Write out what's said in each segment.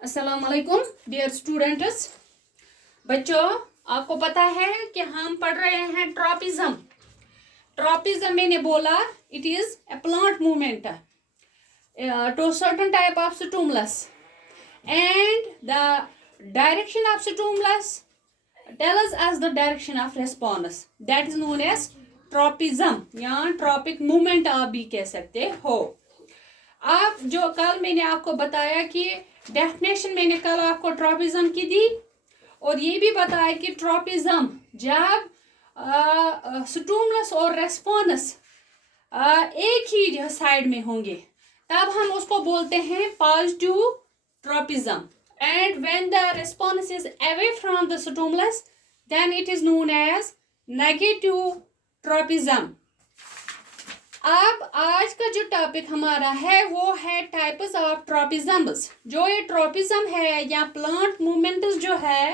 अस्सलाम वालेकुम dear students. बच्चों, आपको पता है कि हम पढ़ रहे हैं ट्रॉपिज्म। ट्रॉपिज्म मैंने बोला it is a plant movement to certain type of stimulus and the direction of stimulus tells us the direction of response, that is known as tropism या ट्रॉपिक मूवमेंट आप भी कह सकते हो। आप जो कल मैंने आपको बताया कि डेफिनेशन मैंने कल आपको ट्रॉपिज्म की दी और ये भी बताया कि ट्रॉपिज्म जब स्टिमुलस और रेस्पॉन्स एक ही साइड में होंगे तब हम उसको बोलते हैं positive tropism, and when the response is away from the stimulus then it is known as negative tropism। अब आज का जो टॉपिक हमारा है वो है टाइप्स ऑफ ट्रॉपिज्म्स। जो ये ट्रॉपिज्म है या प्लांट मूवमेंट्स जो है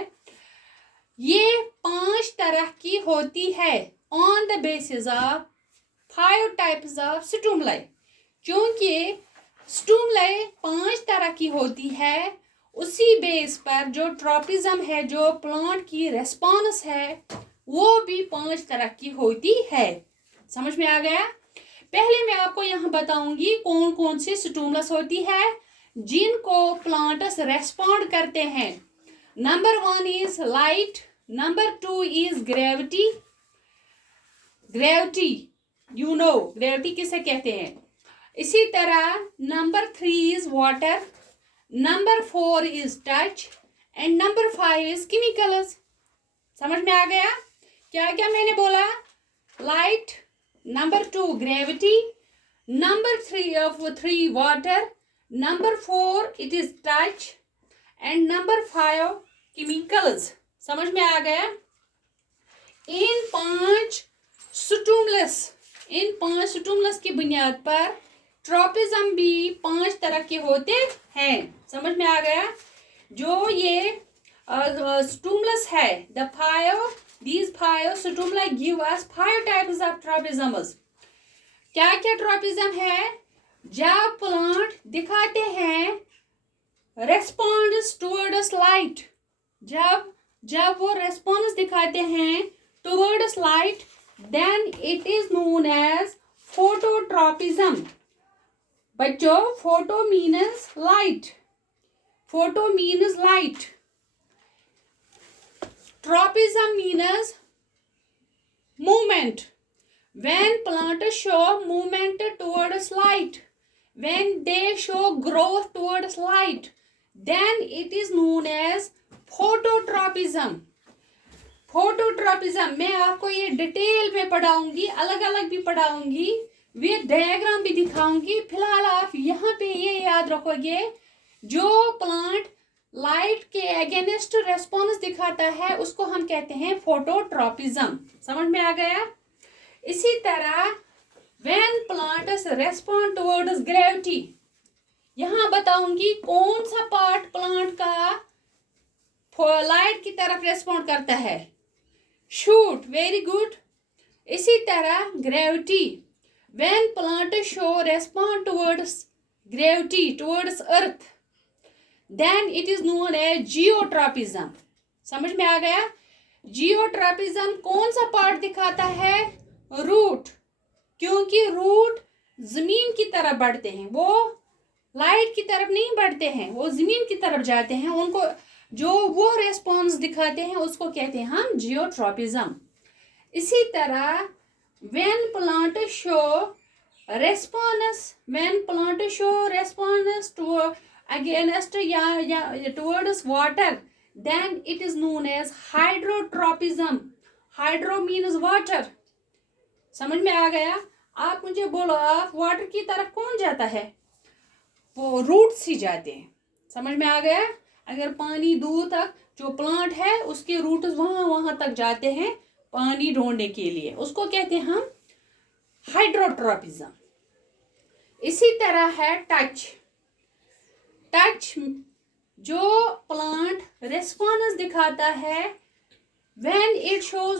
ये 5 तरह की होती है on the basis of 5 types of stimuli. क्योंकि स्टिमुलाई 5 तरह की होती है उसी बेस पर जो ट्रॉपिज्म है, जो प्लांट की रेस्पॉन्स है वो भी 5 तरह की होती है। समझ में आ गया? पहले मैं आपको यहाँ बताऊंगी कौन कौन सी स्टिमुलस होती है जिनको प्लांट्स रेस्पॉन्ड करते हैं। Number 1 is light, number 2 is gravity. Gravity gravity किसे कहते हैं। इसी तरह number 3 is water, number 4 is touch and number 5 is chemicals. समझ में आ गया क्या क्या मैंने बोला? Light, number 2 gravity, number 3 water, number 4 it is touch and number 5 chemicals. समझ में आ गया? इन 5 स्टिमुलस की बुनियाद पर ट्रॉपिज्म भी 5 तरह के होते हैं। समझ में आ गया? जो ये स्टिमुलस है these 5 stimuli give us 5 types of tropisms। क्या क्या ट्रॉपिज्म है? जब प्लांट दिखाते हैं रेस्पॉन्स टुवर्ड्स लाइट, जब वो रेस्पॉन्स दिखाते हैं towards light then it is known as phototropism. बच्चों, photo means light, tropism means movement। when plants show movement towards light, when they show growth towards light then it is known as phototropism। मैं आपको ये detail में पढ़ाऊंगी, अलग अलग भी पढ़ाऊंगी, वे diagram भी दिखाऊंगी। फिलहाल आप यहाँ पे ये याद रखोगे जो प्लांट लाइट के अगेंस्ट रेस्पॉन्स दिखाता है उसको हम कहते हैं फोटोट्रॉपिज्म। समझ में आ गया? इसी तरह when plants respond towards gravity, यहाँ बताऊंगी कौन सा पार्ट प्लांट का लाइट की तरफ रेस्पॉन्ड करता है। Shoot, very good. इसी तरह gravity, when plant show respond towards gravity towards earth then it is known as geotropism। समझ में आ गया? जियोट्रॉपिज्म कौन सा पार्ट दिखाता है? रूट, क्योंकि रूट जमीन की तरफ बढ़ते हैं, वो लाइट की तरफ नहीं बढ़ते हैं, वो जमीन की तरफ जाते हैं। उनको जो वो रेस्पॉन्स दिखाते हैं उसको कहते हैं हम जियोट्रॉपिज्म। इसी तरह when plant show response to against towards water then it is known as hydrotropism। hydro means water। समझ में आ गया? आप मुझे बोलो, आप वाटर की तरफ कौन जाता है? वो रूट्स ही जाते हैं। समझ में आ गया? अगर पानी दूर तक जो प्लांट है उसके रूट्स वहां तक जाते हैं पानी ढूंढने के लिए, उसको कहते हैं हम हाइड्रोट्रॉपिज्म। इसी तरह है टच जो प्लांट रेस्पॉन्स दिखाता है when it shows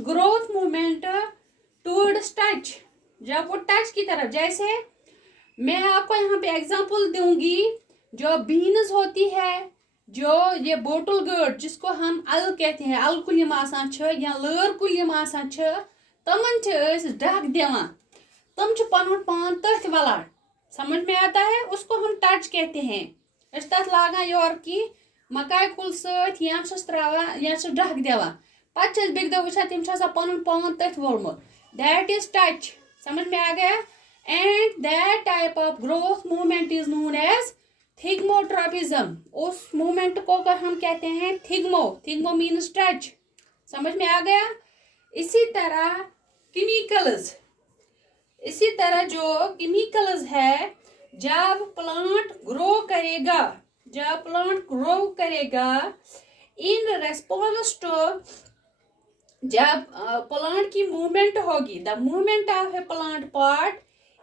growth movement towards touch, जब वो टच की तरफ, जैसे मैं आपको यहाँ पे एग्जांपल दूंगी जो बीन्स होती है, जो ये बोटल गर्ड जिसको हम अल कहते हैं, अल कुलिम आसान छ या लर कुलिम आसान छ, तमन छ अस ढक देवान, तम छ पनुन पान तथ वलान, समझ में आता है, उसको हम टच कहते हैं। अस तथ लागान योर की मकाई कुल सथ या छस त्रावान या छ ढक देवान, पत छस बेग दो वुछान तिम छ आसान पनुन पान तथ वोलमुत, दैट इज टच। समझ में आ गया? And that type of growth movement is known as thigmotropism. उस मूवमेंट को कर हम कहते हैं थिग्मो। थिग्मो मीन्स टच। समझ में आ गया? इसी तरह केमिकल्स, इसी तरह जो केमिकल्स है, जब प्लांट ग्रो करेगा, जब प्लांट ग्रो करेगा इन रेस्पॉन्स टू, जब प्लांट की मूवमेंट होगी, the movement of a plant part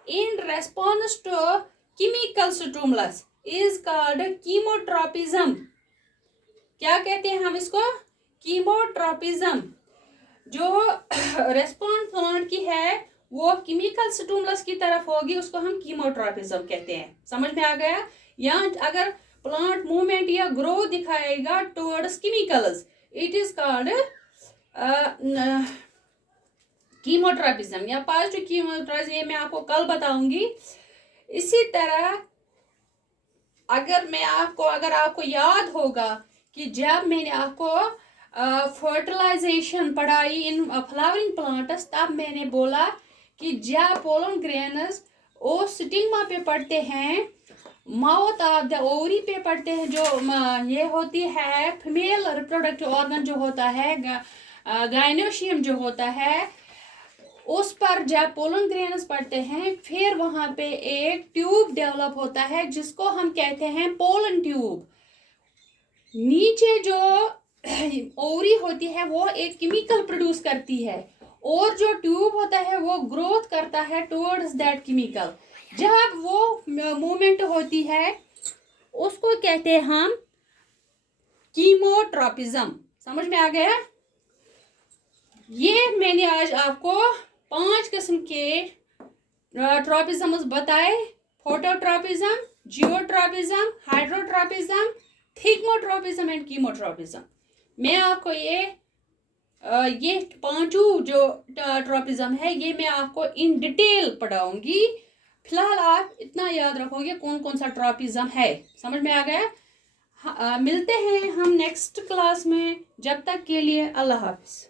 in response to chemical stimulus is called chemotropism. क्या कहते हैं हम इसको? कीमोट्रॉपिज्म। जो रेस्पॉन्स प्लांट की है वो केमिकल स्टिमुलस की तरफ होगी, उसको हम कीमोट्रॉपिज्म कहते हैं। समझ में आ गया? या अगर प्लांट मूवमेंट या ग्रो दिखाएगा towards chemicals, it is called chemotropism या पॉजिटिव कीमोट्रॉपिज्म। ये मैं आपको कल बताऊंगी। इसी तरह अगर आपको याद होगा कि जब मैंने आपको फर्टिलाइजेशन पढ़ाई इन फ्लावरिंग प्लांट्स, तब मैंने बोला कि जब पोलन ग्रेन्स ओ स्टिग्मा पे पड़ते हैं, माउथ ऑफ द ओवरी पे पड़ते हैं, जो ये होती है फीमेल रिप्रोडक्टिव ऑर्गन जो होता है, गाइनोशियम जो होता है, उस पर जब पोलन ग्रेन्स पड़ते हैं, फिर वहां पे एक ट्यूब डेवलप होता है जिसको हम कहते हैं पोलन ट्यूब। नीचे जो ओवरी होती है वो एक केमिकल प्रोड्यूस करती है, और जो ट्यूब होता है वो ग्रोथ करता है टुवर्ड्स दैट केमिकल। जब वो मूवमेंट होती है उसको कहते हैं हम कीमोट्रॉपिज्म। समझ में आ गया? ये मैंने आज आपको 5 किस्म के ट्रॉपिज्म बताए: phototropism, geotropism, hydrotropism, thigmotropism and chemotropism. मैं आपको ये पांचों जो ट्रॉपिज्म है ये मैं आपको इन डिटेल पढ़ाऊंगी। फिलहाल आप इतना याद रखोगे कौन कौन सा ट्रॉपिज्म है। समझ में आ गया? मिलते हैं हम नेक्स्ट क्लास में। जब तक के लिए अल्लाह हाफिज।